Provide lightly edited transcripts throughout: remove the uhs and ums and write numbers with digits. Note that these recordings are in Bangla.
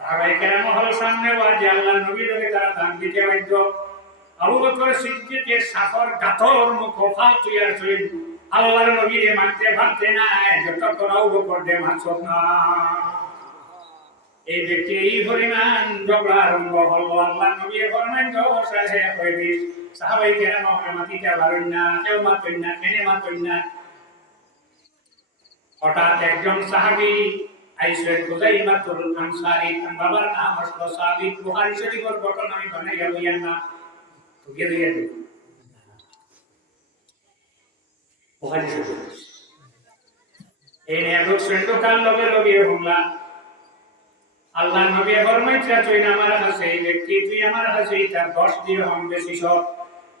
সাহাবায়ে কেরাম হল সামনে ওয়াজি আল্লাহর নবী লোকে তারা দান দিতে বাধ্য। আবু বকর সিদ্দিকের সাফর গাতর মুখ ফাল তুইয়ার শরীর আল্লাহর নবীরে মানতে পারতে না, যতক্ষণ আবু বকর দে মানছত না। এই ব্যক্তি এই পরিমাণ ঝগড়া আরম্ভ হলো। আল্লাহর নবী ফরমান সাহে কইবি সাহাবায়ে কেরাম মাতিতে পারেন না, কেউ মাতেন না, কেনে মাতেন না। হঠাৎ একজন সাহাবী আইসে খুজাইমাতুল আনসারী, তার বাবার নাম হলো সাবিত। বুখারী শরীফের ঘটনা আমি বানাইয়া লইয়া না তোকে লইয়া দিই। বুখারী শরীফ এই নেবুক সন্তো কাল লগে লগে হুমলা। আল্লাহ নবী ফরমাইছে তুই আমার কাছে এই ব্যক্তি, তুই আমার কাছে তার 10 দিরহাম বেশি সব।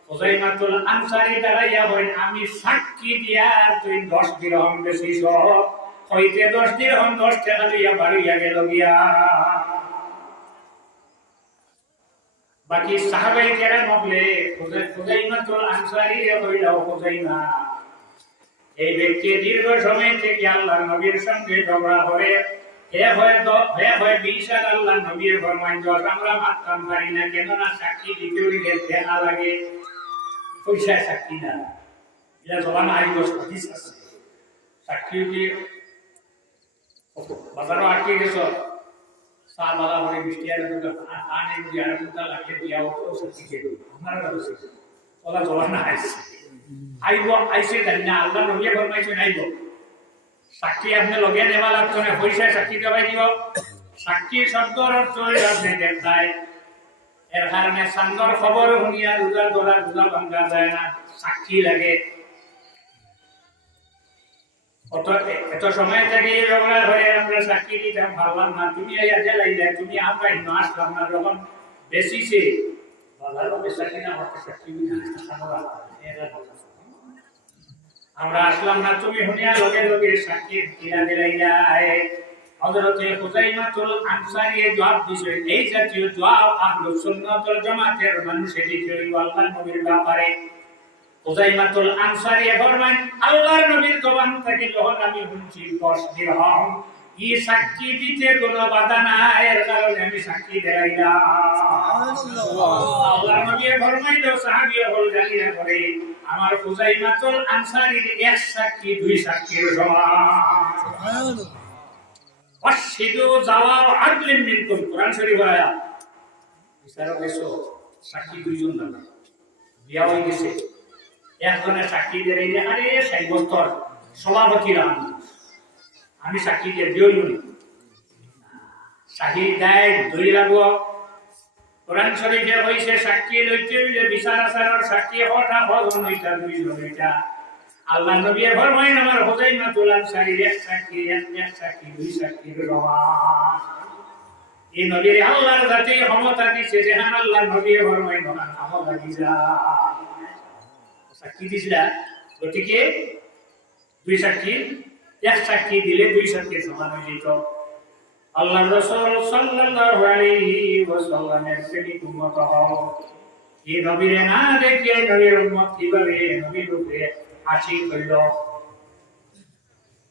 খুজাইমাতুল আনসারী দাঁড়াইয়া বলেন আমি সাক্ষী দিয়া তুই 10 দিরহাম বেশি সব। হইতে 10 দিরহাম 10 টাকা লইয়া বাড়িয়া গেল গিয়া। বাকি সাহাবায়ে কেরাম বলে খুজাইমাতুল আনসারী কইলাও খুজাইমা এই ব্যক্তি দীর্ঘ সময় থেকে আল্লাহর নবীর সঙ্গে ঝগড়া করে হে হয় বিশাল আল্লাহর নবীর ফরমান যত আমরা মানতাম পারি না, কেন না সাক্ষী দিতে হইলে দেখা লাগে পয়সা সাক্ষী না। এটা জবান আইব হাদিস আছে সাক্ষী কি বাজারও আটকে গেছ সাল বালা হয়ে বৃষ্টি আর আনে আর কুতা লাগে দিয়াও তো সাক্ষী কে আমার কাছে ওলা জবান আইছে আইব আইছে জানি না। আল্লাহর নবী ফরমাইছে আইব সাক্ষী আপনি লগে নেওয়া লাগতো না, পয়সা সাক্ষী দেওয়াই দিব। সাক্ষী শব্দর অর্থ আপনি দেখায়, এর কারণে সান্দর খবর শুনিয়া রোজা ধরা রোজা ভাঙ্গা যায় না, সাক্ষী লাগে। এত সময় থেকে ঝগড়া হয়ে আমরা সাক্ষী দিতাম, ভাবলাম না তুমি আজে লাইলে তুমি আমরা আসলাম না, যখন বেশিছে সাক্ষী না সাক্ষী আমরা আসলাম না, তুমি শুনিয়া লগে লগে সাক্ষী কিনা দিলাইলাই। হযরতে খুজাইমাতুল আনসারী জবাব দিছে এই জাতীয় জবাব আহলুস সুন্নাত ওয়াল জামাতের মানুষে দিতে হইব আল্লাহর নবীর ব্যাপারে। খুজাইমাতুল আনসারী ফরমান আল্লাহর নবীর জবান থেকে যখন আমি শুনছি 10 দিরহাম এই সাক্ষী দিতে কোনো বাধা নাই, এর কারণে আমি সাক্ষী দিলাইলাম। সুবহানাল্লাহ। আল্লাহর নবী ফরমাইল সাহাবী হল জানিয়া করে আমার খুজাইমাতুল আনসারীর এক সাক্ষী 2 সাক্ষীর সমান। সুবহানাল্লাহ। ওয়াশহিদু যাওয়াও আদলিন মিনকুম, কোরআন শরীফ আয়াত। বিচারক এসো সাক্ষী 2 জন না, বিয়া হয়ে গেছে একজনের সাক্ষী দিয়ে আরে 60 বছর সভাপতিরা আমি সাক্ষী দিয়ে দিই নি সাক্ষী দেয় 2 লাগবো। কোরআন শরীফে হইছে সাক্ষী লইতে হইলে বিচার আচারের সাক্ষী হঠা হল নইটা 2 লইটা। আল্লাহ নবী ফরমায়েন আমার খুজাইমাতুল আনসারীর এক সাক্ষী 2 সাক্ষীর সমান। এই নবীর আল্লাহর জাতি ক্ষমতা দিয়েছে যে আল্লাহর নবী ফরমায়েন আমল দিছা সাক্ষী দিছিলা, গতিকে 2 সাক্ষী, এক সাক্ষী দিলে 2 সাক্ষীর সমান হয়ে যেত। আল্লাহর রাসূল সাল্লাল্লাহু আলাইহি ওয়াসাল্লামের প্রেমিক উম্মত হও। এই নবীর না দেখে নবীর উম্মত কিভাবে নবীর রূপে আশিক হইল।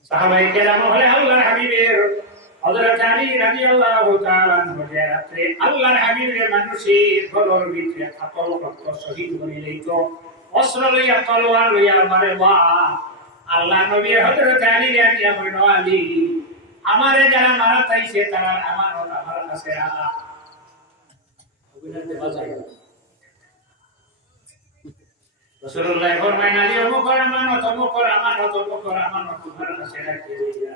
সাহাবায়ে কেরাম হলে আল্লাহর হাবিবের হযরত আলী রাদিয়াল্লাহু তাআলা আনহু রাতে আল্লাহর হাবিবের মানুষের ঘরের ভিতরে কাতল রক্ত শহীদ করে লইতো, অস্ত্র লইয়া তলোয়ার লইয়া মারে বা আল্লাহ নবী হযরত আলী রাদিয়াল্লাহু আলী আমারে যারা মারা চাইছে তারা আমার কাছে আনা অভিনন্দন বাজায়। রাসূলুল্লাহ ফরমায়েন আলী অমুকর আমানত অমুকর আমানত অমুকর আমানত তোমার কাছে রাখি দিয়া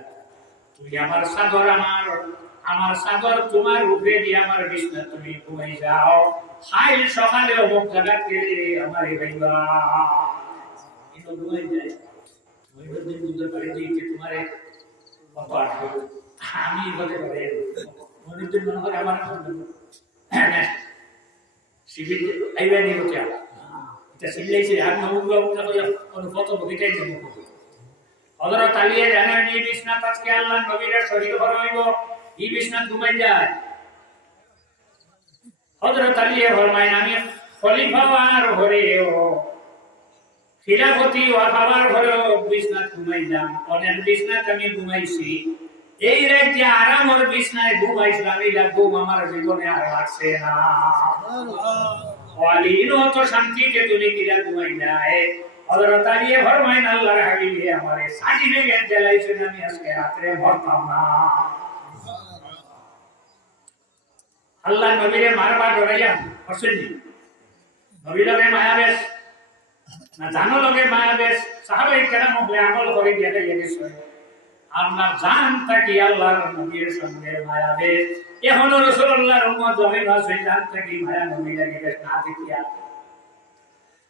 তুমি আমার সাদর তোমার উপরে দিয়ে আমার বিছনা তুমি ঘুমাই যাও, খাইল সকালে অমুক জায়গা গেলে আমার এই ভাইবা কিন্তু ঘুমাই যায় ওই দিন বুঝতে পারি যে তোমার কত আসবে আমি বলতে পারি মনে দিন মনে হয় আমার শিবির আইবানি হতে এটা সিলাইছে আমি অমুক কোন কত বকিটাই দেব। হযরত আলী জানেন এই বিছনা আজকে আল্লাহর নবীর শরীর ফরমাইব এই বিছনা ঘুমাই যায়। হযরত আলী ফরমায়েন আমি খলিফা আর ঘরেও খিলাফতি ওয়া খাবার ঘরেও বিছনা ঘুমাইলাম, অনেক বিছনা আমি ঘুমাইছি এই রাতে আরামর বিছনায় ঘুমাইছিলাম, এইটা ঘুম আমার জীবনে আর লাগছে না। ওয়ালিনো তো শান্তিতে তুমি কিরা ঘুমাই নাই। হযরত আলী ফরমায়েন আল্লাহর হাবিবে আমারে সাজি ভেঙে জ্বালাইছেন, আমি আজকে রাতে মরতাম না। আল্লাহ নবীরে মারবা ডরাইয়া করছেননি। নবীর লগে মায়াবেশ না জানো লগে মায়াবেশ সাহাবায়ে কেরাম হলে আমল করে দিয়ে গেছে। আমরা জানতা কি আল্লাহর নবীর সঙ্গে মায়াবেশ, এখনো রাসূলুল্লাহর উম্মত জমিন আছে জানতা কি মায়া নবীর লাগে বেশ না দেখিয়া।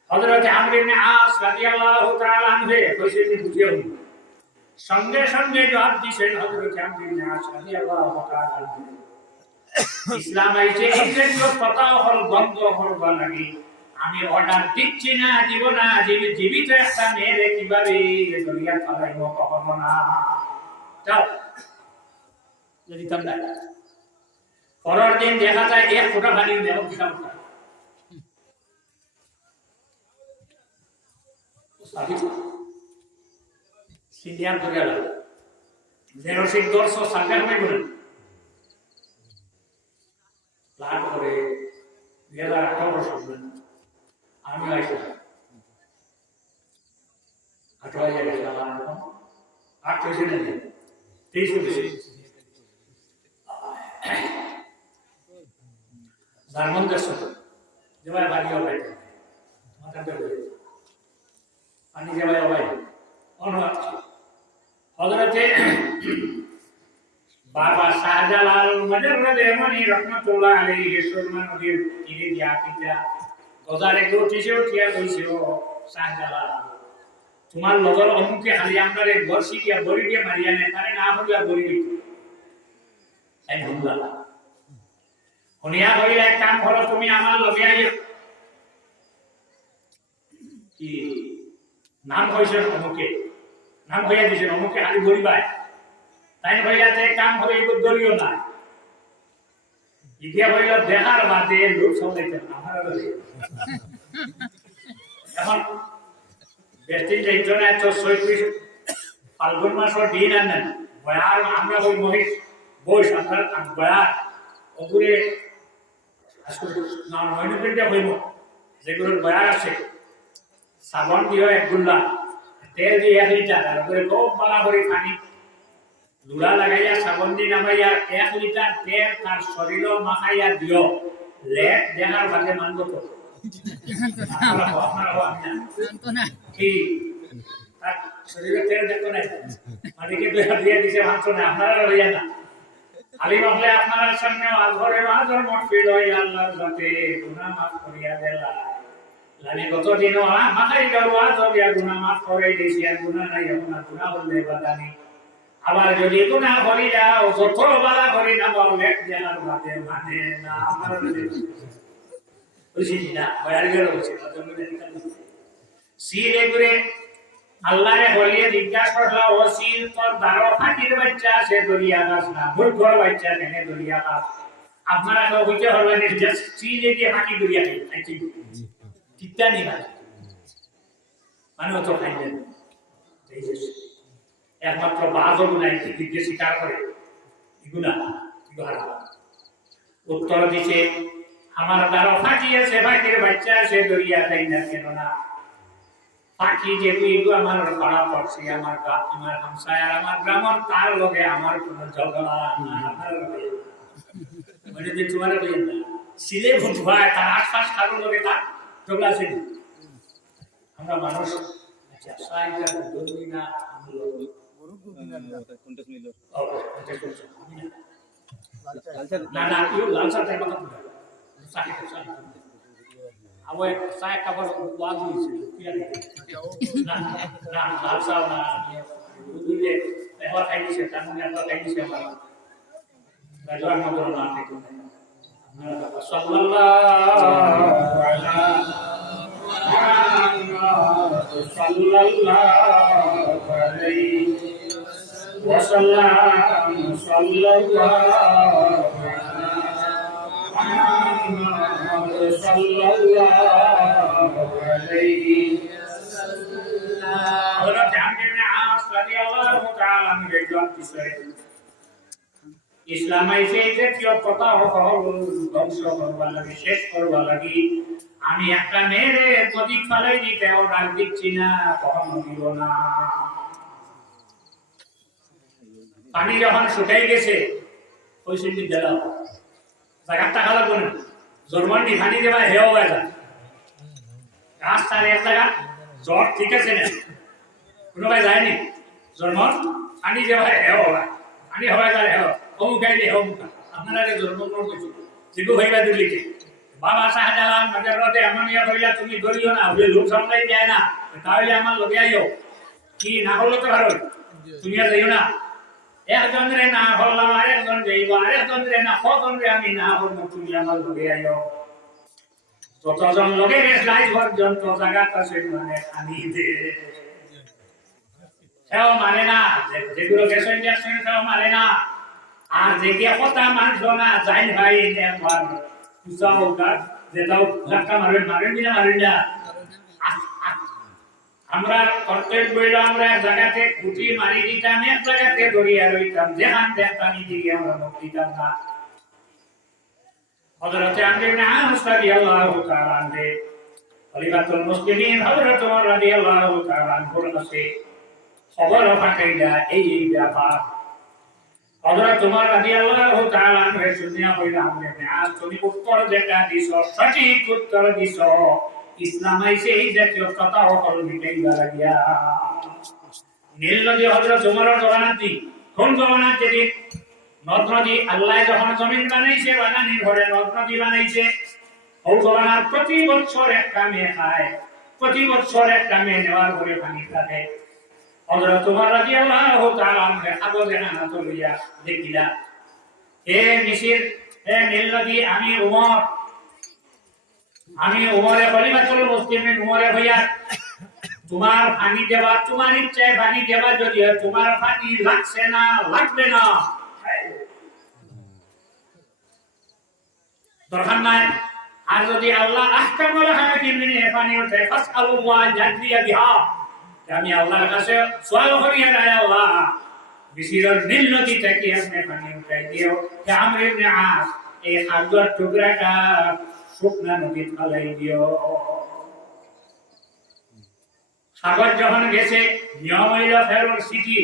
হযরত আমর ইবনে আস রাদিয়াল্লাহু তাআলা আনহু কইছেন বুঝিও সঙ্গে সঙ্গে জবাব দিয়েছেন হযরত আমর ইবনে আস রাদিয়াল্লাহু তাআলা আনহু, ইসলাম আইছে ইজ্জত কথা হল বন্ধ করবা লাগি, আমি অর্ডার দিচ্ছি না, দিব না, জীবিত একটা মেয়ে কিভাবে দুনিয়া চালাইব কখনো না। যাও যদি তোমরা পরের দিন দেখা যায় এক ফোঁটা পানি দেব কিতাব সিনিয়র করে গেল জেরো সিক দর্শ সার্কার মে করে প্লান করে 2018 সালে আমি আইসা 18 গেছিলাম, 8 হয়েছে না 23 হয়েছে জার্মান দেশ যেভাবে বাড়ি হবে মাথাটা বলে পানি যেভাবে হবে অনুবাদ। হযরতে বাবা শাহজালাল মজরুল রহমাতুল্লাহ আলাইহি সুরমা নদীর তীরে গিয়া পিতা গজারে উঠিছে, উঠিয়া কইছে ও শাহজালাল তোমার লগর অমুকে হালি আমরারে বর্ষি দিয়া বড়ি দিয়ে মারিয়া নে, তারে না হইয়া বড়ি দিত এই হুল্লা উনিয়া কইলা এক কাম করো, তুমি আমার লগে আইও। কি নাম কইছে অমুকে, নাম কইয়া দিছেন অমুকে হালি বড়ি বাই, তাই কইলাতে কাম হবে একটু দলিও না ইতিয়া কইল দেখার বাদে লোক সবাইতে আমার এখন বেস্টিন যাইতনা তো 36 ফাল্গুন মাসের দিন আনেন বয়ার আমরা ওই মহিষ বই সন্তান বয়ার ওগুরে আসলে না মহিনুকেটা হইব যেগুলোর বয়ার আছে সাবান দিও এক গুল্লা, তেল দিয়ে 1 লিটার, আর ওগুলো খুব বালা করে পানি লুড়া লাগাইয়া সাবান দিয়ে নামাইয়া 1 লিটার তেল তার শরীর মাখাইয়া দিও, লেট দেখার বাদে মানব তো কি তার শরীরে তেল দেখতো না, মাটিকে দিয়ে দিছে ভাবতো না, আপনারা লইয়া না খালি ভাবলে আপনার সামনে আজরে আজর মহফিল হই আল্লাহর সাথে গুনাহ মাফ করিয়া দেলা লানি কত দিন মাখাই গাওয়া আজব ইয়া গুনাহ মাফ করে দিছি, আর গুনাহ নাই এখন গুনাহ হলে বাদানি। আবার যদি গুনাহ করি যাও যত বালা করি না বাও এক জানার বাদে মানে না আমার বুঝি না বয়ার গেল বলছে সিরে করে আল্লাহরে বলিয়ে জিজ্ঞাসা করলা ও সিল তোর 12 ফাটির বাচ্চা আছে দরিয়া গাছ না মূর্খর বাচ্চা নেনে দরিয়া গাছ, আপনারা কেউ বুঝতে পারবেন যে সিলে দিয়ে ফাটি দরিয়া নেই আইছি কিত্তা নি ভাই মানে অত খাইলেন এই যে একমাত্র বাজও নাই দিকে স্বীকার করে এগুলা উত্তর দিছে আমার 12 ফাটি আছে ফাটির বাচ্চা আছে দরিয়া খাই না কেন না পাখি যেহেতু এগুলো আমার পাড়া পড়ছে আমার আমার হামসায় আমার গ্রামের তার লগে আমার কোনো ঝগড়া মানে যে তোমার সিলে ভূত হয় তার আশপাশ কারোর লগে তার ঝগড়া আছে আমরা মানুষ না না লাল সাথে কথা আবার saya kabar wajib sih nah nah asal nah itu deh lewat ini setan lewat ini siapa belajar ngobrol nanti itu sallallahu alaihi wasallam sallallahu sallallahu alaihi wasallam. Hযরত আমর ইবনে আস রাদিয়াল্লাহু তাআলা আনহু জবাব দিয়েছেন ইসলাম আইছে এই জাতীয় কথা ধ্বংস করবার লাগে, শেষ করবার লাগি। আমি একটা মেয়েরে প্রদীপ ফালাই দিতে অর্ডার দিচ্ছি না, কখনো দিব না। পানি যখন শুকাই গেছে ওই সিদ্ধি গেলাম জায়গার টাকা লাগবে না, জন্মনি পানি দেবা হেও বাজা গাছ তার এক জায়গা জ্বর ঠিক আছে না, কোনো ভাই যায়নি জন্মন পানি দেবা হেও হয়, পানি হওয়া যায় হেও অমুখাই দিয়ে অমুখা আপনারা জন্ম করতেছি যেগুলো হইবা দিল্লিতে বাবা শাহজালাল মাজারতে এমন ইয়া কইলা তুমি ধরিও না, ওই লোক সামলাই যায় না, তাহলে আমার লগে আইও কি না হলো তো ভালো, তুমি আর যাইও না। একজন রে না হলাম আরেকজন যাইব, আরেকজন রে না কজন রে আমি না হল, তুমি আমার লগে আইও। যতজন লগে গেছলাই পর্যন্ত জায়গাটা সে মানে খানি দে সেও মানে না, যেগুলো গেছেন দেখছেন সেও মানে না। আর যে কথা মানছো না যাইন ভাই একবার যাও কাজ যেটাও ধাক্কা মারবেন, মারেন কিনা মারেন না। আমরা প্রত্যেক বইলো আমরা এক জায়গাতে খুঁটি মারি দিতাম, এক জায়গাতে দড়িয়া রইতাম, যেখান দেখতাম দিকে আমরা মুখ দিতাম না। হযরত আমর ইবনে আস রাদিয়াল্লাহু তাআলা আনহু খলিফাতুল মুসলিমিন হযরত ওমর রাদিয়াল্লাহু তাআলা আনহুর কাছে খবর পাঠাইলা এই ব্যাপার। হযরত ওমর রাদিয়াল্লাহু তাআলা আনহু শুনিয়া কইলা আমর ইবনে আস তুমি উত্তর যেটা দিছো সঠিক উত্তর দিছো, ইসলাম আইছে এই জাতীয় কথা হল মিটাইবা লাগিয়া। নীল নদী হযরত ওমরের জমানাতে কোন জমানাত যেদিন নদ নদী আল্লাহ যখন জমিন বানাইছে, বানানির ঘরে নদ নদী বানাইছে, ওই জমানার প্রতি বছর একটা মেয়ে খায়, প্রতি বছর একটা মেয়ে নেওয়ার ঘরে পানি থাকে। হযরত ওমর রাদিয়াল্লাহু তাআলা আনহু কাগজে না তুলিয়া দেখিলা হে মিসির, হে নীল নদী, আমি ওমরে খলিফাতুল মুসলিমিন ওমরে হইয়া তোমার পানি দেবা, তোমার ইচ্ছায় পানি দেবা, যদি তোমার পানি লাগছে না লাগবে না দরকার নাই। আর যদি আল্লাহ আহকামুল হাকিমিন পানি উঠে ফাসআলুল্লাহ ইয়াজরিয়া বিহা, আমি আল্লাহর কাছে সওয়াল করি হে আল্লাহ বিশিরর নীল নদী থেকে আপনি পানি উঠাই দিও, যে আমর ইবনে আস এই হাজার টুকরাটা শুকনা নদী ফেলাই দিও। সাগর যখন গেছে নিয়ম হইল ফেরোর সিটি,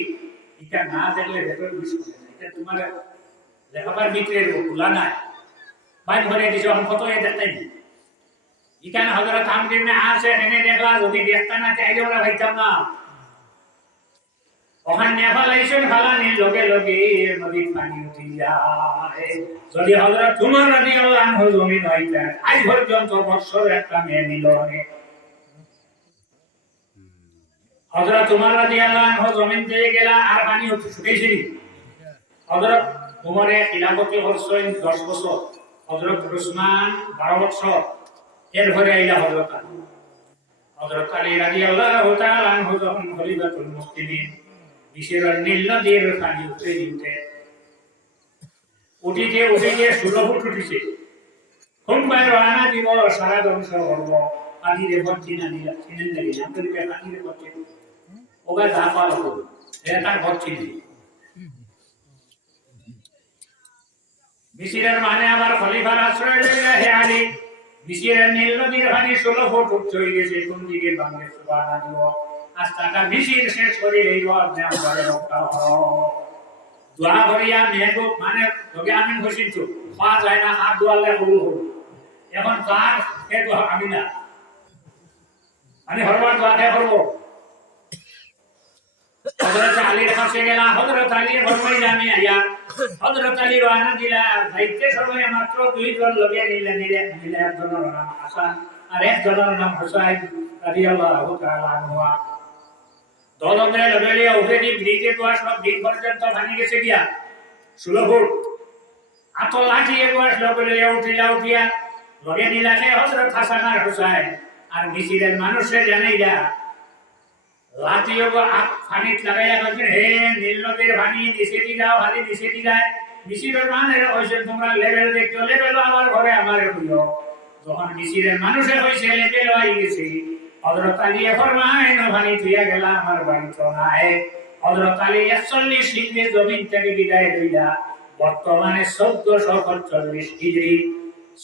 এটা না দেখলে ভেতর বিষয়, এটা তোমার লেখাবার বিক্রির খোলা নাই বাইক ধরে দিছে, যখন কত দেখতাই এখানে হযরত আমর ইবনে আস এনে দেখলা যদি দেখতা না চাইলে ওরা ভাইতাম না, ওখানে নেফাল আইসেন ফালানির লগে লগে নদীর পানি উঠে যায়। যদি হযরত ওমর রাদিয়াল্লাহু আনহু জমিন হইতেন আজ পর্যন্ত বছর একটা মেয়ে নিল না। হযরত ওমর রাদিয়াল্লাহু আনহু জমিন দিয়ে গেলা আর পানি শুকাইছে। হযরত ওমরের খিলাফতে করছেন 10 বছর, হযরত উসমান 12 বছর, এরপরে আইলা হযরত আলী। হযরত আলী রাদিয়াল্লাহু তাআলা আনহু যখন খলিফাতুল মুসলিমিন বিশের নীল নদীর পানি উঠে উঠিতে 16 ফুট উঠিছে। কোনবাই রানা দিব সারা ধ্বংস করব, পানিরে ভর্তি না দিলা চিনেন লাগি না তো পানিরে ভর্তি ওবা যা পারো এটা তার ভর্তি নেই। বিশিরের মানে আমার খলিফার আশ্রয় লইলা হে আলী, বিশিরের নীল নদীর পানি 16 ফুট উঠে হয়ে গেছে, কোন দিকে বাংলা সুবহানাল্লাহ দিব আস্তাটা বিশির শেষ করে এই আপনি আমারে রক্ষা করো। দোয়া করিয়া মেঘো মানে তোকে আমি ঘোষিত পা যায় না, হাত দোয়ালে হলু হলু, এখন কার হে দোয়া আমি না মানে হরবার দোয়াতে করবো। হযরত আলীর কাছে গেলা, হযরত আলী ফরমাইলা আমি আয়া, হযরত আলী রানা দিলা যাইতে সময় মাত্র 2 জন লগে নিলে একজনের নাম হাসান আর একজনের নাম হুসাইন রাদিয়াল্লাহু তাআলা আনহু। দলনে লবেলিয়া উঠেনি ব্রিজে তো সব দিন পর্যন্ত ভাঙি গেছে গিয়া 16 ফুট আত লাঠিয়ে বয়স লবেলিয়া উঠিয়া লগে নিলাকে হযরত হাসান আর হুসাইন আর মিছিলের মানুষে জানাইলা লাঠিও পানি লাগাইয়া বলছে হে নীল নদীর পানি নিচে দিগাও, হালি নিচে দিগায় মিছিলের মানুষের কইছে তোমরা লেভেল দেখো, লেভেল আমার ঘরে আমারে হইলো। যখন মিছিলের মানুষে কইছে লেভেল হই গেছে, হযরত আলী ফরমায় নভানি তুইয়া গেলা আমার বাড়ি তো নাই। হযরত আলী 41 সিংহে জমিন থেকে বিদায় লইলা বর্তমানে 1445 হিজরি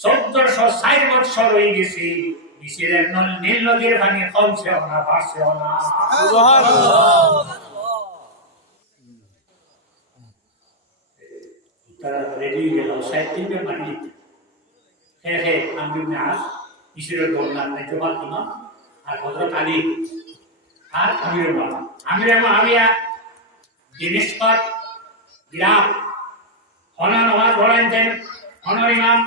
1404 বছর হয়ে গেছে মিশরের নীল নদীর পানি কমছে না বাড়ছে না সুবহানাল্লাহ তারা রেডি গেল সাইড থেকে পানি হে আমি নাস মিশরের গভর্নর নেজবাল ইমাম আর হযরত আলী আর আমির মুআবিয়া জিনিসপত বিরাট হনা নামাজ পড়াইতেন হনার ইমাম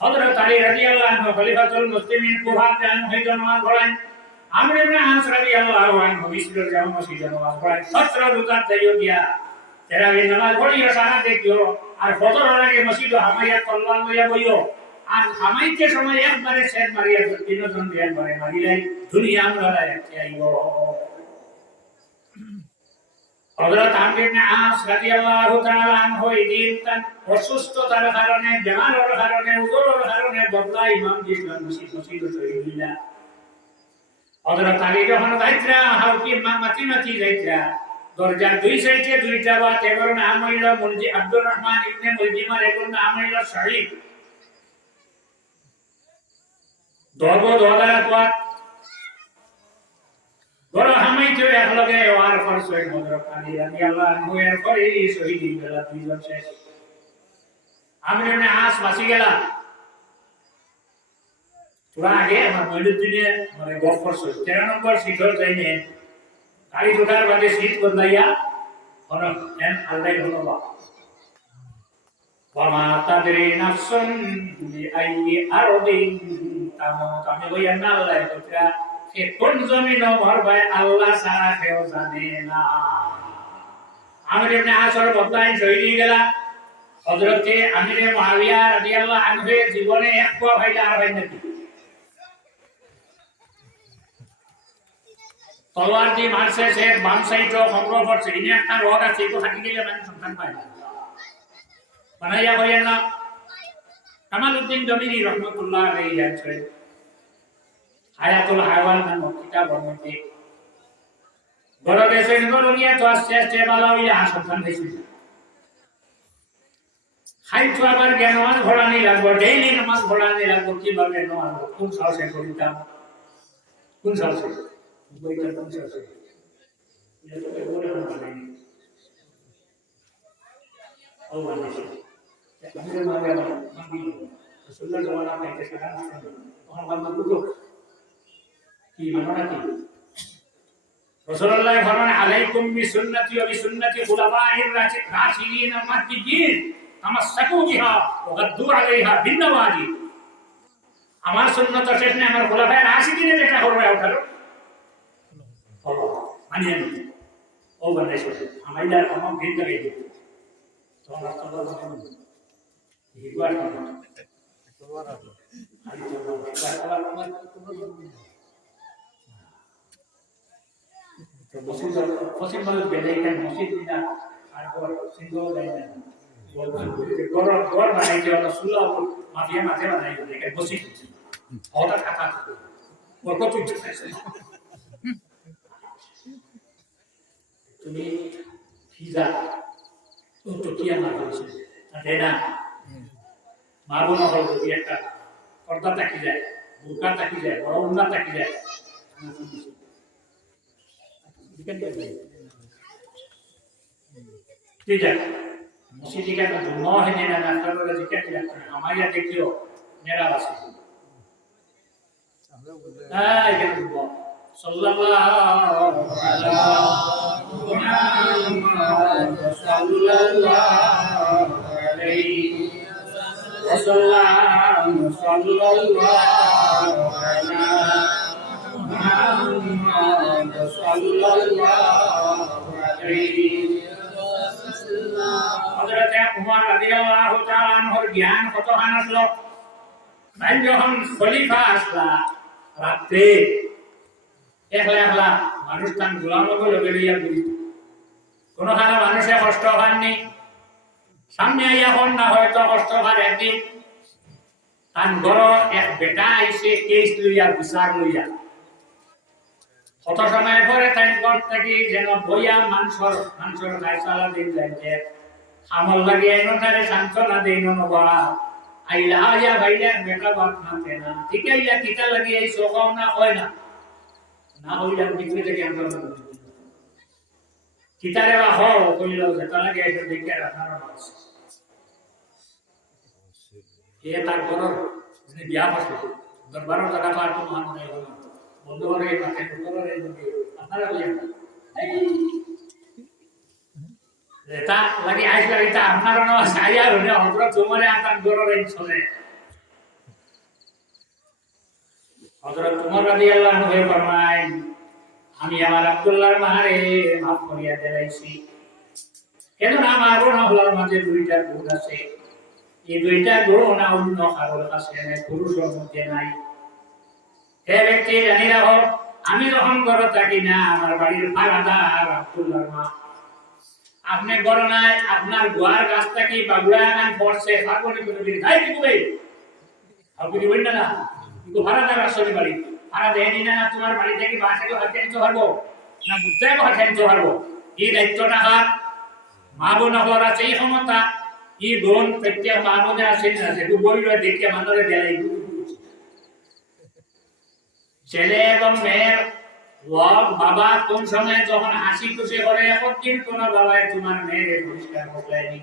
হযরত আলী রাদিয়াল্লাহু আনহু খলিফাতুল মুসলিমিন কুফা জান হইতো নামাজ পড়ান আমর ইবনে আস রাদিয়াল্লাহু আনহু মিশরের জামা মসজিদে নামাজ পড়ান সত্র দুকাত যাইও গিয়া তেরাবি নামাজ পড়িও সারা দেখিও আর ফজরের আগে মসজিদে হামাইয়া কল্লান লইয়া বইও আর হামাইতে সময় একবারে সেট মারিয়া তিনজন দিয়ে একবারে মারিলাই দুনিয়া আমরা একটি আইবো হযরত আমর ইবনে আস রাদিয়াল্লাহু তাআলা আনহু এদিন তার অসুস্থতার কারণে বেমারের কারণে উজরের কারণে বদলা ইমাম দিলেন মসজিদে তৈরিলা হযরত আলী যখন যাইত্রা হাউকি মাতি যাইত্রা দরজার দুই সাইডে দুইটা বাত এগর নাম হইল মুলজি আব্দুর রহমান ইবনে মুলজিমার এগর নাম হইল শহীদ দোদার বাত বড় হামাইতে একলগে ওয়ার করছে হযরত আলী রাদিয়াল্লাহু আনহু এর পরে শহীদ হইলা দুইজন শেষ আমর ইবনে আস বাঁচি গেলা তোরা আগে আমার মইনুদ্দিনে মানে গপ করছে 13 নম্বর শিখর যাইনে গাড়ি ঢোকার বাদে সিট বদলাইয়া হরম এন আল্লাহ ধন্যবাদ ওয়া মা তাদরি নাফসুন বিআইয়ি আরদিন তামুত আমি বইয়া না আল্লাহ তোরা কে কোন জমিন ভরবে আল্লাহ সারা কেউ জানে না আমর ইবনে আসর বদলাই শহীদ গেলা হযরত আমির মুআবিয়া রাদিয়াল্লাহু আনহু জীবনে এক পা ভাইলা আর ভাই নাকি তলোয়ার দিয়ে মারছে সে বাম সাইডে খবর পড়ছে ইনি একটা রোগ আছে তো হাঁটি গেলে মানে সন্তান পায় না বানাইয়া বলেন না কামালউদ্দিন জমিনী রহমাতুল্লাহ আলাইহি আছে হায়াতুল হায়াওয়ান নামক কিতাবের মধ্যে বড় দেশে নিয়ে তো আস্তে ভালো হইয়া সন্তান হইছে খাইতো আবার জ্ঞানওয়ান ঘোড়ানি লাগবে ডেইলি নামাজ ঘোড়ানি লাগবে কিভাবে নামাজ কোন সাহসে করিতাম কোন সাহসে বইটা কোন সাহসে এটা তো বলে না ও মানে আমাদের মাগে মাগি রাসূলুল্লাহ সাল্লাল্লাহু আলাইহি ওয়াসাল্লাম তখন বান্দা দুটো কি মানা কি রাসূলুল্লাহ ফরমান আলাইকুম বিসুন্নতি ওয়া বিসুন্নতি খুলাফাইর রাশিদিন মাহদিয়িন তামাসসাকু বিহা ওয়া গাদ্দু আলাইহা বিন্নাওয়াজি আমার সুন্নাত শেষ না আমার খুলাফায়ে রাশিদিনে যেটা করবে ওটা মানিয়ে নিতে ও বানাই শুনে আমাইলা আমার ভিড় লাগে তো আমরা তো হিগুয়ার কথা তোমার আছে আর তো মসজিদ মানে বেলাইকান মসজিদ না আর পর সিন্ধু লাইন গড় বানাইতে ওরা সুলা মাফিয়া মাঝে বানাইতে দেখে মসজিদ ওটা কাটা ওর কত ইচ্ছে আছে তুমি ফিজা ও তো কি আমার বলছে না মা বোনা হল যদি একটা পর্দা তাকি যায় বুকা তাকি যায় বড় উন্না তাকি যায় ঠিক আছে মসজিদে কেন ধর্ম হয় না না তাহলে জিজ্ঞাসা করতে আমার ইয়া দেখিও মেরা আছে হ্যাঁ এখানে সাল্লাল্লাহু মুহাম্মদ সাল্লাল্লাহু আলাইহি ওয়াসাল্লাম সাল্লাল্লাহু আলা মুহাম্মদ সাল্লাল্লাহু আলাইহি ওয়াসাল্লাম হযরত উমর রাদিয়াল্লাহু তাআলা আনহুর জ্ঞান কতখান আসলো তাই যখন খলিফা আসলা রাতে একলা মানুষ তান গোলামকে লগে লইয়া ঘুরি কোনখানে মানুষে কষ্ট পাননি সামনে আইয়া কোন না হয়তো কষ্ট পার একদিন তান ঘর এক বেটা আইসে কেস লইয়া বিচার লইয়া কত সময় পরে তাই ঘর থেকে যেন বইয়া মানুষের গায়ে চালা দিন যাইতে আমল লাগে এনটারে সান্তনা দেইনো নবা আইলা আয়া ভাইলা বেটা বাপ না তেনা ঠিক আইলা কিতা লাগি এই সোখাও না হয় না না হইলা ভিতরে থেকে আমরা কিতারে বা হও কইল যেটা লাগে এটা দেখে রাখার আছে এ তার কোন যিনি বিয়া করছে দরবারের জায়গা তো আর কোনো মান নাই হলো বন্ধু করে মাঠে করে আপনারা বলেন এটা লাগি আইসা এটা আপনারা না সাইয়া হলে আমরা তোমারে আতান গররে চলে হযরত ওমর রাদিয়াল্লাহু আনহু ফরমায় আমি আমার আব্দুল্লাহর মারে মাফ করিয়া দিলাইছি কেন না আমার ওনার মাঝে দুইটা গুণ আছে এই দুইটা গুণ অন্য কারোর কাছে নাই পুরুষের মধ্যে নাই হে ব্যক্তি জানি রাখো আমি যখন ঘরে থাকি না আমার বাড়ির পাড়াদার আব্দুল্লাহর মা আপনি ঘর নাই আপনার গোয়ার গাছ থেকে বাবুড়া গান পড়ছে ফাগুনে করে গাই কি কই আপনি কি বলেন না কিন্তু পাড়াদার আসলে বাড়ি পাড়া দেয়নি না তোমার বাড়ি থেকে বাসা কেউ হাতে নিতে পারবো না বুঝতে হাতে নিতে পারবো এই দায়িত্বটা কার মা বোন হওয়ার আছে এই ক্ষমতা এই বোন প্রত্যেক মা বোনে আছে না সেটু বলিল দেখে মানুষে দেয় ছেলে এবং মেয়ের লোক বাবা কোন সময় যখন হাসি খুশি করে একদিন কোন বাবা তোমার মেয়ের পরিষ্কার করলেনি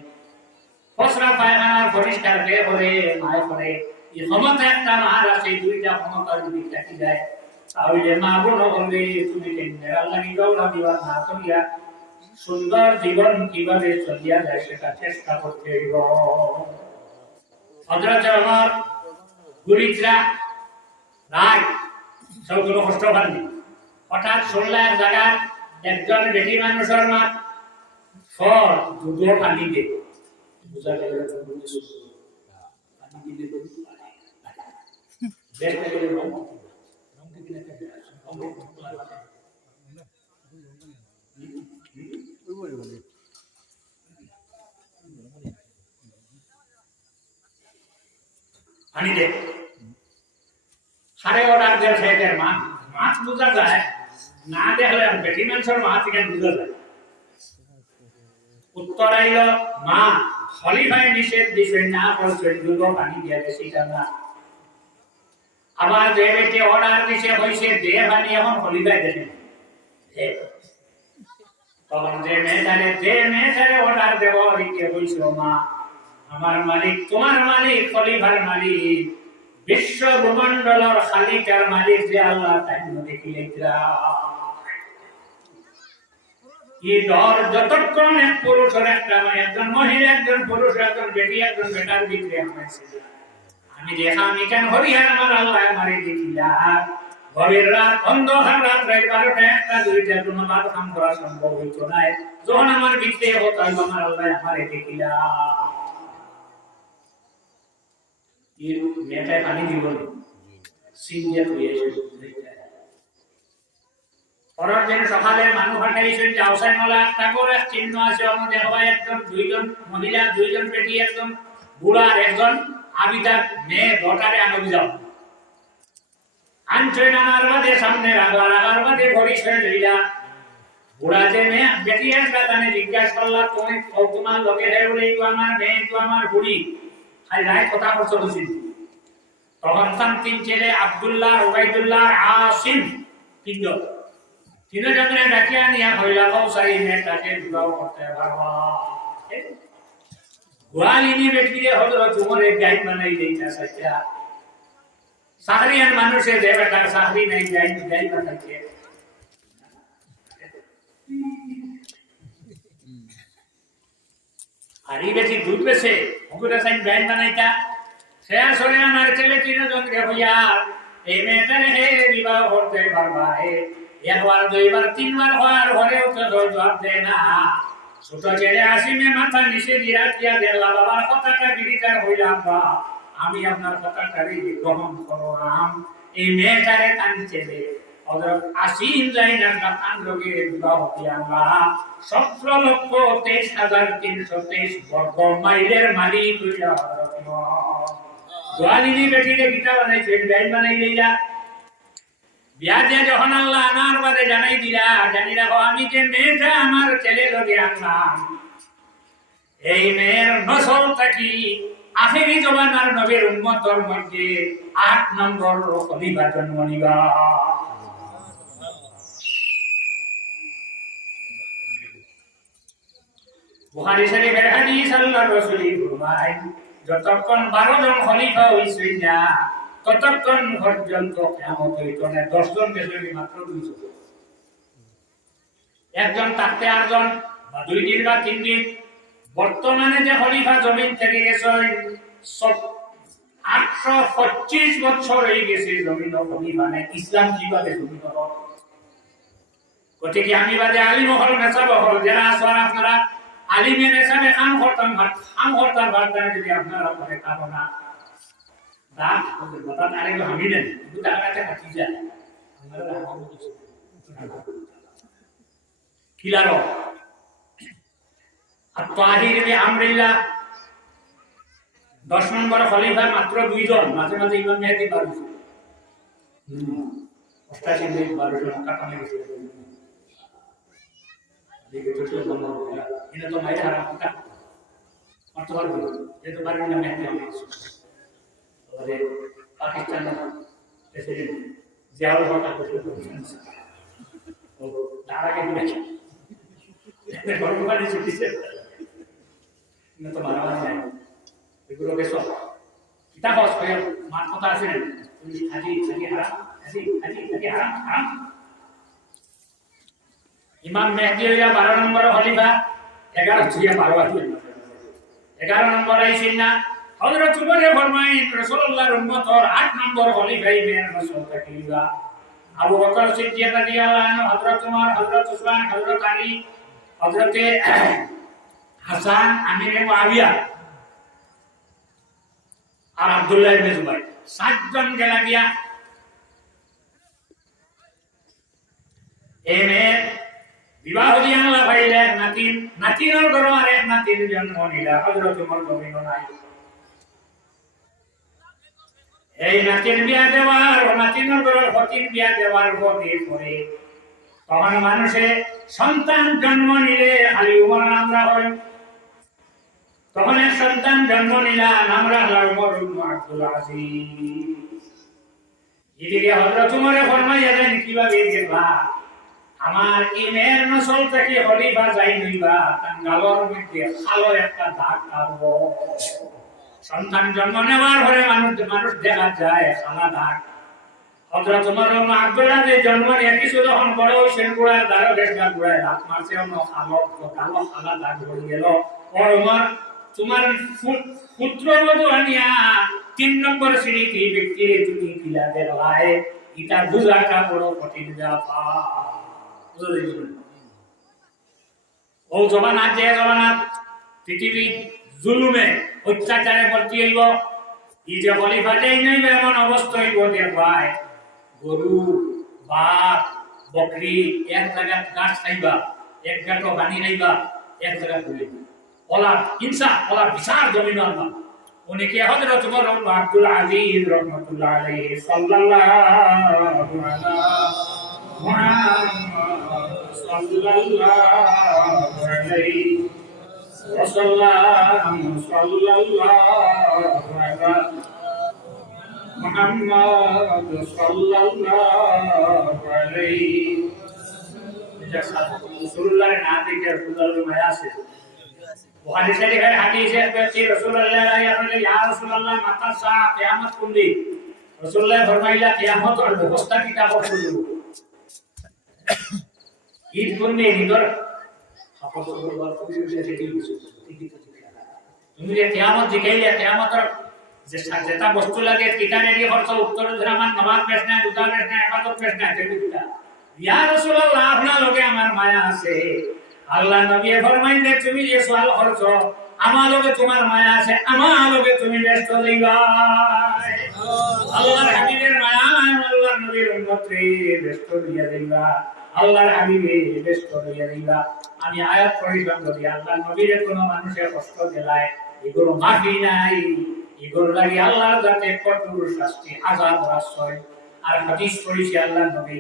ফসরা পায়খানার পরিষ্কার কে করে মায় করে এই ক্ষমতা একটা মার আছে দুইটা ক্ষমতা যদি থাকি যায় তাহলে মা বোন বলবে তুমি কেন আল্লাহ নিগৌলা দিবা না করিয়া সুন্দর জীবন কিভাবে চলিয়া যায় সেটা চেষ্টা করতে হইব হযরত ওমর গুরিজরা রায় সব কোনো কষ্ট পাননি হঠাৎ শুনলাম এক জায়গায় একজন বেটি মানুষের মা ফল দুধ পানি দে বুঝা গেল পানি দিলে বেশ করে রং পানি দে সাড়ে অর্ডার দেয় খেয়ে মা মাছ বোঝা যায় না দেখলে বেটি মানুষের মা থেকে বোঝা যায় উত্তর আইল মা খলিফায় নিষেধ দিছে না বলছে দুধ পানি দিয়ে সেটা না আবার যে বেটি অর্ডার দিছে হইছে দে পানি এখন খলিফায় দেন তখন যে মেয়েটারে অর্ডার দেব লিখে হইছে মা আমার মালিক তোমার মালিক খলিফার মালিক বিশ্ব ব্রহ্মাণ্ডের খালিকার মালিক যে আল্লাহ তাই দেখিলে এই ডর যতক্ষণ এক পুরুষের একটা একজন মহিলা একজন পুরুষ একজন বেটি একজন বেটার ভিতরে আমি দেখা আমি কেন হরিহার আমার আল্লাহ আমারে দেখিলা গভীর রাত অন্ধকার রাত 12টা 1টা 2টা কোনো বাদ কাম করা সম্ভব হইতো না যখন আমার ভিতরে হতো আমার আল্লাহ আমারে দেখিলা এই মেয়েটায় পানি দিব সিরিয়াস হয়ে এসে পরের দিন সকালে মানুষ হাঁটাইছেন যে আউসাইনওয়ালা একটা করে চিহ্ন আছে ওর মধ্যে হয় একজন দুইজন মহিলা দুইজন বেটি একজন বুড়া আর একজন আবিদার মেয়ে ডটারে আনবি যাও আনছেন আমার বাদে সামনে রাগার বাদে ভরিছে লইলা বুড়া যে মেয়ে বেটি আসলা তানে জিজ্ঞাসা করলা তুমি তোমার লগে হে বলে তো আমার মেয়ে তো আমার বুড়ি খালি রায় কথা করছো বুঝি তখন তার তিন ছেলে আব্দুল্লাহ ওবাইদুল্লাহ আসিম তিনজন তিনজনের ডাকিয়া নিয়া হইলা কৌসাই মেয়েটাকে বিবাহ করতে পারবা গোয়ালিনী বেটিরে হযরত ওমরের গাই বানাই দেইতা সাচ্চা সাহরিয়ান মানুষে যে বেটার সাহরি নাই গাই বানাইছে আরি বেশি দুধ বেছে ওগুলা সাইন গাই বানাইতা সে আসলে আমার ছেলে তিনজন রে হইয়া এই মেয়েটারে হে বিবাহ করতে পারবা একবার দুইবার তিনবার হওয়ার ঘরেও তো জবাব দেয় না ছোট ছেলে আসিমে মাথা নিচে দিয়া দিয়া দেলা বাবার কথাটা বিরিচার হইলাম বা আমি আপনার কথাটারই গ্রহণ করলাম এই মেয়েটারে কানছে হযরত আসিম জাইনার কান রোগে বিবাহ দিয়া আমরা 17,23,323 বর্গ মাইলের মালিক হইলা হযরত গোয়ালিনী বেটিকে গীতা বানাইছে গাইন বানাই লইলা বিয়া দিয়ে যখন আল্লাহ আনার বাদে জানাই দিলা জানি রাখো আমি যে মেয়েটা আমার ছেলে লগে আনলাম এই মেয়ের নসল থাকি আখেরি জমানার নবীর উম্মতের মধ্যে 8 নম্বর খলিফা জন্ম নিবা। বুখারী শরীফের হাদিস আল্লাহর রাসূল ফরমায় যতক্ষণ 12 জন খলিফা হইছে না ততক্ষণ পর্যন্ত কিয়ামত হইতো না। 10 জন বেশি মাত্র 2 জন, একজন থাকতে 8 জন বা 2 দিন বা 3 দিন। বর্তমানে যে খলিফা জমিন থেকে গেছে 825 বছর হয়ে গেছে জমিন খলিফা নেই। ইসলাম কিভাবে জমিন হলো? গতিকে আমি বাদে আলিম হল নেশাব হল যারা আসেন আপনারা আলিমে নেশাবে কাম করতাম যদি আপনারা করে খাবো না দাঁত কথা আরে আমি নেন দুটা কাছে কাটি যায় কিলারো আত-তাহির বি আমরিল্লাহ 10 নম্বর খলিফা মাত্র 2 জন, মাঝে মাঝে ইমাম মেহেদী 12 জন। 88 থেকে 12 জন কাটানো গেছে। দিকে তো সব বন্ধ হয়ে গেল। এটা তো মাইরা হারাম কথা করতে পারবো, যেতে পারবো না মেহেদী আছে। আরে পাকিস্তান প্রেসিডেন্ট জিয়াউর রহমান ও তার আগে বলেছে গর্ভপাতি ছুটিছে না তো মারা যায় এগুলোকে সব কিতাব হয়ে মার কথা আছে তুমি হাজি হারাম ইমাম মেহেদী হইয়া 12 নম্বর খলিফা 11 থেকে 12 আছে 11 নম্বর আইছেন না হযরত উমর ফরমায়েন রাসূলুল্লাহর উম্মতর 8 নম্বর খলিফা ইবেন রাসূল তাকিবা আবু বকর সিদ্দিক রাদিয়াল্লাহু আনহু হযরত উমর হযরত উসমান হযরত আলী হযরত হাসান আমির মুআবিয়া আর আব্দুল্লাহ ইবনে জুবাইর 7 জন গেলা গিয়া এনে বিবাহ দিয়া আল্লাহ ভাইলেন নাতিনের ঘর আর এক নাতির জন্ম নিলা হযরত উমর জমিন নাই এই নাতির বিয়া দেওয়ার নাতিনের ঘর ফকির বিয়া দেওয়ার পরে তখন মানুষে সন্তান জন্ম নিলে খালি উমর নাম রাখে তখন এক সন্তান জন্ম নিলা নাম রাখলা উমর ইবনে আব্দুল আজিজ। এদিকে হযরত উমরে ফরমাইয়া দেন কিভাবে দেখবা আমার এই মেয়ের নসল থেকে খলিফা যাই নইবা তার গালর মধ্যে কালো একটা দাগ কাটবো। সন্তান জন্ম নেওয়ার পরে মানুষ দেখা যায় কালা দাগ। হযরত উমর ইবনে আব্দুল আজিজ জন্ম নিয়ে কিছু যখন বড় হইছেন গোড়ায় দাঁড়ো বেশনা গোড়ায় হাত মারছে অন্য কালো কালা দাগ হয়ে গেল। ও উমর তোমার পুত্রবধূ আনিয়া 3 নম্বর শ্রেণীতে ব্যক্তি তুমি কিলা দেওয়ায় এটা বুঝাটা বড় কঠিন ব্যাপার। ও জমানা যে জমানা পৃথিবী জুলুমে অত্যাচারে ভর্তি হইব এই যে খলিফা যাই নইবে এমন অবস্থা হইব দেখবাই গরু বাঘ বকরি এক জায়গায় গাছ খাইবা এক গাঁটো পানি খাইবা এক জায়গায় ঘুরে ওলা হিংসা ওলা বিশাল জমিন আল্লাহ উনিকে হযরত উমর ইবনে আব্দুল আজিজ রাহমাতুল্লাহ আলাইহি সাল্লাল্লাহু আলাইহি ওয়াসাল্লাম সাল্লাল্লাহু আলা মুহাম্মদ সাল্লাল্লাহু আলাইহি রাসূলুল্লাহর নাম থেকে রাসূলুল্লাহর মায়া আছে। বুখারী শরীফের হাদিসে আছে রাসূলুল্লাহ ইয়া রাসূলুল্লাহ মাতা সা কিয়ামত কুনদি রাসূলুল্লাহ ফরমাইলা কিয়ামতের ব্যবস্থা কিতাব করল ঈদ কুনদি নিদর তুমি যে কিয়ামত জিকাইলে কিয়ামতের যে যেটা বস্তু লাগে কিতানে দিয়ে খরচ উত্তর ধরামান নমাজ পেশনা রোজা পেশনা ইবাদত পেশনা তেবিটা ইয়া রাসূলুল্লাহ আপনার লগে আমার মায়া আছে। আল্লাহ নবী ফরমাইলেন তুমি যে সওয়াল করছো আমার লগে তোমার মায়া আছে আমার লগে তুমি ব্যস্ত হইবা। আল্লাহর হাবিবের মায়া আল্লাহর নবীর উম্মতরে ব্যস্ত হইয়া যাইবা আল্লাহর হাবিবে ব্যস্ত হইয়া যাইবা। আমি আয়াত পড়িলাম যদি আল্লাহর নবীর কোনো মানুষের কষ্ট দেলায় এগুলো মাফি নাই এগুলো লাগি আল্লাহর যাতে কঠোর শাস্তি আযাব রাসয়। আর হাদিস পড়িছি আল্লাহর নবী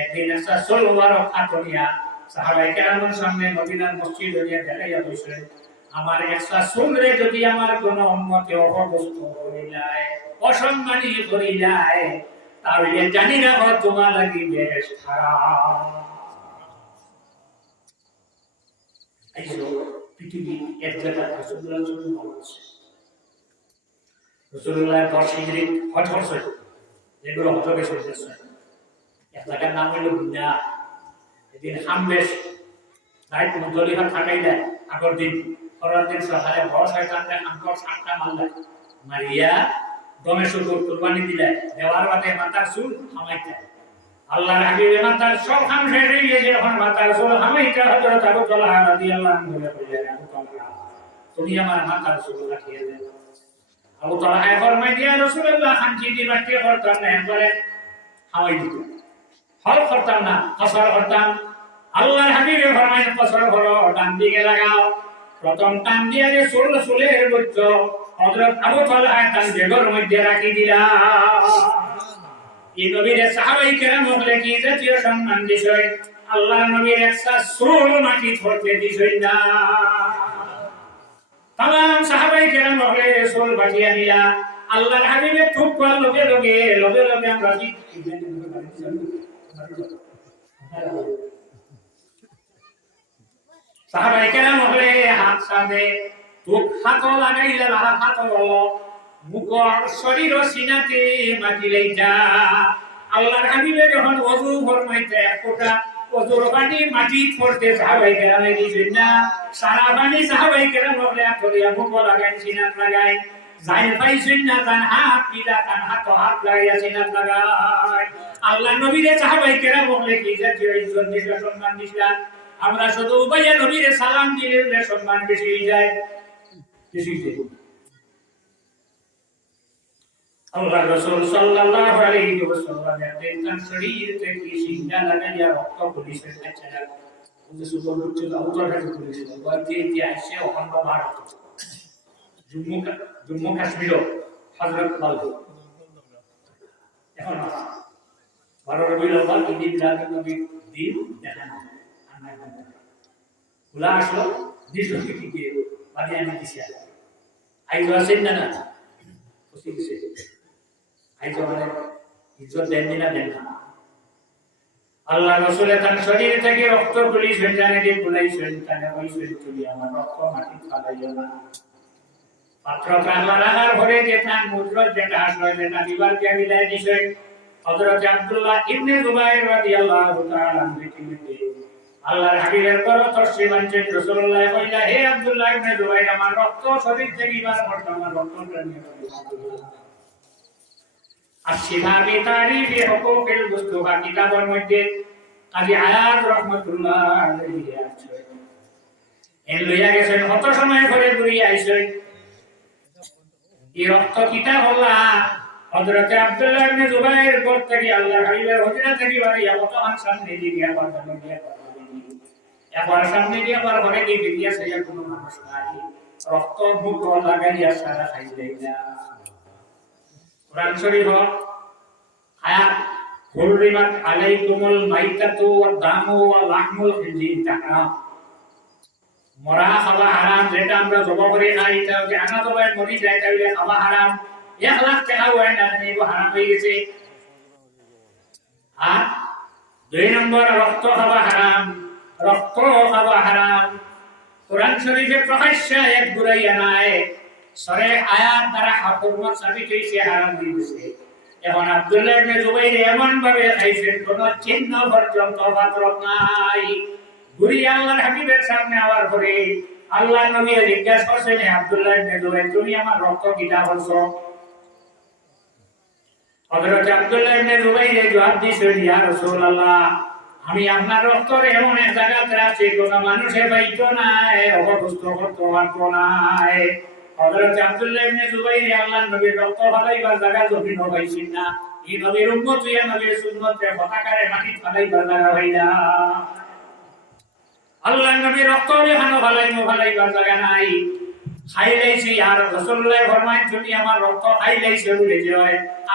একদিন একটা সলওয়ার খাতুনিয়া সাহাবায়ে কেরামের সামনে মদিনার মসজিদ হইয়া দেখাইয়া বসলেন আমার একটা শুনলে যদি আমার কোন উম্মতে অপদস্থ করিলায়, অসম্মানী করিলায়, তাহলে জানি রাখো তোমার লাগি বেশ খারাপ। এই যে পৃথিবী এক জায়গায় রাসূলুল্লাহ সাল্লাল্লাহু আলাইহি ওয়াসাল্লাম রাসূলুল্লাহ 10 হিজরি হজ করছে, এগুলো হজ বেশি এক জায়গার নাম হইল দুনিয়া। এদিন হামবেশ তাই মুজলিফা থাকাই দেয় আগর দিন পরের দিন সকালে বড় শয়তানকে হামকর সাতটা মারলে মারিয়া দমে শুধু কুরবানি দিলে দেওয়ার বাদে মাথার চুল হামাইতে আল্লাহর হাবিবে মাথার সব হাম শেষ হয়ে গেছে, এখন মাথার চুল হামাইতে হযরত আবু তালহা রাদিয়াল্লাহু আনহু বললেন, আবু তালহা তুমি আমার মাথার চুল কাটিয়ে দেন। আবু তালহা ফরমাই দিয়া রাসূলুল্লাহ খানজি দি বাকি করতাম না, একবারে হামাই দিত, হল করতাম না, কসর করতাম। আল্লাহর হাবিবে ফরমাইলেন কসর করো, ডান দিকে লাগাও। প্রথম টান দিয়ে যে চুলের গুচ্ছ হযরত আবু তালহা তার বেগর মধ্যে রাখি দিলা। এই নবীর সাহাবায়ে কেরাম বলে কি জাতীয় সম্মান বিষয়, আল্লাহর নবীর একটা চুল মাটি ছড়তে দিছেন না। তাম সাহাবায়ে কেরাম বলে চুল বাটিয়া দিলা। আল্লাহর হাবিবে খুব লগে লগে আমরা কি সাহাবায়ে কেরাম বলে হাত সামনে তুক হাত লাগাইলে হাত হলো মুখর শরীর সিনাতে মাটি লাইতা। আল্লাহর হাবিবে যখন ওযু ফরমাইতে এক ফোঁটা ওযুর পানি মাটি পড়তে সাহাবায়ে কেরামে দিছেন না, সারা পানি সাহাবায়ে কেরাম বলে আতরিয়া মুখ লাগাই সিনাত লাগাই যাই পাইছেন না, তান হাত পিলা তান হাত লাগাইয়া সিনাত লাগাই। আল্লাহর নবীরে সাহাবায়ে কেরাম বলে কি জাতীয় ইজ্জত দিলা, সম্মান দিলা। আমরা শুধু উবাইয়া নবীরে সালাম দিলে সম্মান বেশি হয়ে যায়, বেশি হয়ে যায়। আল্লাহ রাসূল সাল্লাল্লাহু আলাইহি ওয়াসাল্লাম তার শরীর থেকে সিংহা লাগাইয়া রক্ত পড়িছে, আচ্ছা না ওই সুবল হচ্ছে আউটার কাছে পড়িছে, ওয়াতে যে আইসে ওখান তো ভারত জম্মু কাশ্মীর হযরত বালু এখন 12 রবিউল আউয়াল ঈদ নবী দিন দেখেন খোলা আসলো দিশো কি দিয়ে বাদে আমি দিছি আইজ আছেন না না খুশি দিছে আইজ মানে ইজ্জত দেন না দেন না। আল্লাহ রাসূল তার শরীর থেকে রক্ত পড়িছে, জানে দিয়ে পড়াইছেন, তানে কইছেন তুমি আমার রক্ত মাটি ফালাইও না। পাত্র কালা রাগার ভরে যেতাম মুদ্রত যেটা আসলো যেটা দিবার কে বিদায় দিছেন হযরত আব্দুল্লাহ ইবনে জুবাইর রাদিয়াল্লাহু তাআলা আনহু। আল্লাহর হাবিবের পরত শ্রীমানচেন রাসূলুল্লাহ কইলা, হে আব্দুল্লাহ ইবনে জুবাইর আমার রক্ত শরীর থেকে বার করতে আমার রক্তটা নিয়ে আশিফাবি তারিফি হুকুকিল মুস্তাফা কিতাবের মধ্যে কাজী আয়াত রাহমাতুল্লাহ আলাইহি আছে। এর লইয়া গেছেন কত সময় করে ঘুরে আইছেন এই রক্ত কিতা হল্লা হযরত আব্দুল্লাহ ইবনে জুবাইর ঘর থেকে আল্লাহর হাবিবের হুজরা থেকে বাড়ি আবার সামনে দিয়ে আবার একবার সামনে দিয়ে আবার ঘরে গিয়ে বেরিয়ে আসে, কোনো মানুষ নাই, রক্ত মুখ লাগাইয়া সারা খাই দেয় না। কোরআন শরীফ আয়াত হুররিমাত আলাইকুমুল মাইতাতু ওয়াদ দামু ওয়া লাহমুল খিনজির তাহরাম, মরা খাওয়া হারাম, যেটা আমরা জবা করে খাই এটা যে আনা জবাই মরি যায় তাহলে খাওয়া হারাম, 1 লাখ টাকা হয় না এটা হারাম হয়ে গেছে। আর 2 নম্বর রক্ত খাওয়া হারাম, রক্ত খাওয়া হারাম। কোরআন শরীফে প্রকাশ্যে এক ঘুরাইয়া নাই, সরে আয়াত দ্বারা হাফরমত সাবিত হইছে, হারাম হইছে। এখন আব্দুল্লাহ ইবনে জুবাইর এমন ভাবে খাইছেন কোন চিহ্ন পর্যন্ত পাত্র নাই। ঘুরি আল্লাহর হাবিবের সামনে আওয়ার পরে আল্লাহর নবী জিজ্ঞাসা করছেন, আব্দুল্লাহ ইবনে জুবাইর তুমি আমার রক্ত কিটা বলছো? হযরত আব্দুল্লাহ ইবনে জুবাইর জবাব দিয়েছেন, ইয়া রাসূলুল্লাহ আমি আপনার রক্তর এমন এক জায়গাতে রাখছি কোন মানুষে পাইতো নাই, অবস্থ করতে পারতো নাই। হযরত আব্দুল্লাহ ইবনে জুবাইর আল্লাহর নবীর রক্ত ফালাইবার জায়গা জমিন পাইছেন না, এই নবীর উম্মত হইয়া নবীর সুন্নতে পতাকারে মাটি ফালাইবার জায়গা হইলা। আল্লাহর নবীর রক্ত এখানে ফালাইবার জায়গা নাই, খাই লাইছি। আর রাসূলুল্লাহ ফরমায় তুমি আমার রক্ত খাই লাইছো বলে যে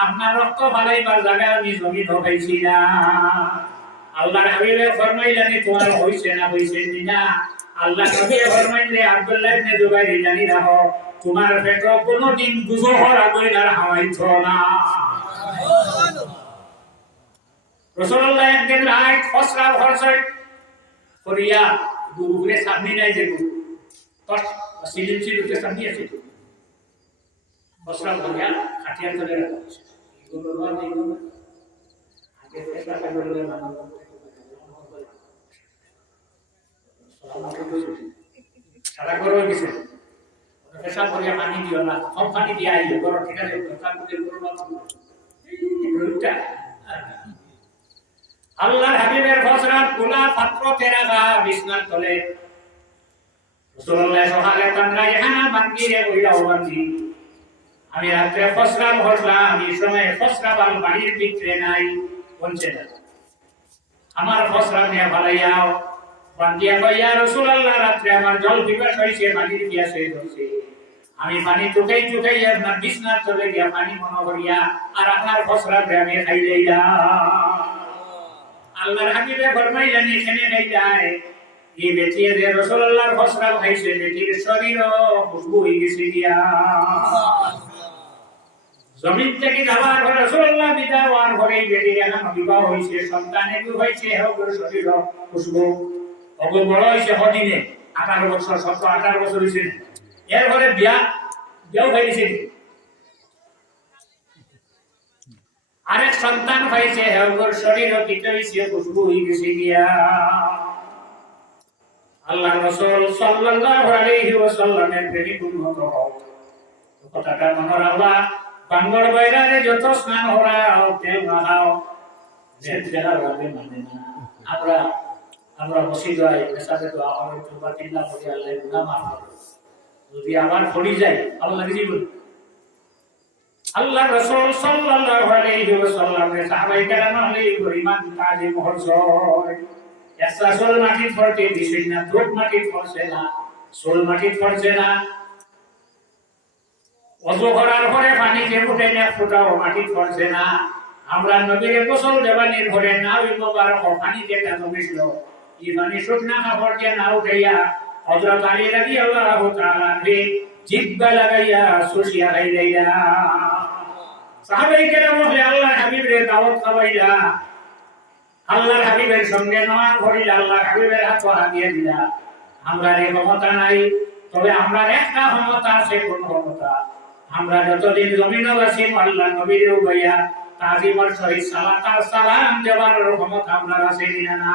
আপনার রক্ত ফালাইবার জায়গা আমি জমিন পাইছি না। আল্লাহর হাবিবে ফরমাইলেন তোমার হইছে না হইছে না, আল্লাহ নবী ফরমাইলে আব্দুল্লাহ ইবনে জুবাইর জানি রাখো তোমার পেট কোনদিন দুজোহর আগুনের হাওয়াইছ না। রাসূলুল্লাহ একদিন রাত ফসরা ভরসে করিয়া গুরুরে সামনে নাই যে গুরু তোর সিলিম সিলুতে সামনে আছে ফসরা করিয়া খাটিয়া ধরে রাখছে গুরু রোয়া নেই গুরু আগে ফসরা করে মানব সারা করো কিছু পেশাব করিয়া পানি দিও না সব পানি দিয়া আইও করো ঠিক আছে পেশাব করে করো না আল্লাহর হাবিবের ফসরাত খোলা পাত্র তেরাগা বিছনার তলে রাসূলুল্লাহ সহালে কামরা ইহানা বান্দিরে কইলা ও বান্দি আমি রাতে ফসরাত ভরলাম এই সময় ফসরা বাল বাড়ির ভিতরে নাই পৌঁছে না আমার ফসরা নিয়ে ভালাইয়াও বান্দিয়া কইয়া রাসূলুল্লাহ রাতে আমার জল পিপাস হইছে পানির পিয়াস হইছে আমি পানি টুকাই টুকাই আপনার বিছনার তলে গিয়া পানি মনে করিয়া আর আপনার ফসরা আমি খাই লইয়া আল্লাহর হাবিবে ফরমাইলেন এখানে নাই যায় এই বেটিয়ে যে রাসূলুল্লাহর ফসরা খাইছে বেটির শরীরও খুশবু হয়ে গেছে দিয়া জমিন থেকে যাওয়ার পর রাসূলুল্লাহ বিদায় হওয়ার পরে বেটির এখন বিবাহ হইছে সন্তানের হইছে ওর শরীর খুশবু ওগো বড় হইছে হদিনে 18 বছর 17-18 বছর হইছে এর পরে বিয়াও হইছে আরেক সন্তান হয়েছে ওর শরীর ভিতরে খুশবু হয়ে গেছে গিয়া আল্লাহ রাসূল সাল্লাল্লাহু আলাইহি ওয়াসাল্লামের প্রেমিক উম্মত হও কথাটা মনে রাখবা বাঙ্গর বাইরে যত স্নান হরাও তেল মাখাও যেত জায়গা রাখবে মানে না আমরা বসি যাই পেশাবে তো আমার তোবা তিল্লা পড়ি আল্লাহ গুনাহ মাফ করবে যদি আবার পড়ি যায় আল্লাহ কি বলে আল্লাহ রাসূল সাল্লাল্লাহু আলাইহি ওয়াসাল্লামের সাহাবায়ে কেরাম আলাইহি ইমান তাজে মহরজয় এসা সোল মাটি ফরতে দিছেন না ধূপ মাটি ফরছে না সোল মাটি ফরছে না ওযু করার পরে পানি যে ফুটে না ফুটাও মাটি ফরছে না আমরা নবীর গোসল দেবানির ঘরে না ওই মোবারক পানি যেটা জমেছিল এই পানি শুকনা কাপড় দিয়ে না উঠাইয়া হযরত আলী রাদিয়াল্লাহু তাআলা জিব্বা লাগাইয়া সুশিয়া খাইলাইয়া সাহাবায়ে কেরাম বলে আল্লাহর হাবিবের দাওয়াত খাওয়াইলা আল্লাহর হাবিবের সঙ্গে নওয়াজ করিলা আল্লাহর হাবিবের হাত দিয়ে দিলা আমরা এই ক্ষমতা নাই তবে আমরা একটা ক্ষমতা আছে কোন ক্ষমতা আমরা যতদিন জমিনে আছি আল্লাহর নবীর উবাইয়া তাজিমর সহিত সালাত আর সালাম দেওয়ার ক্ষমতা আমরা আছে না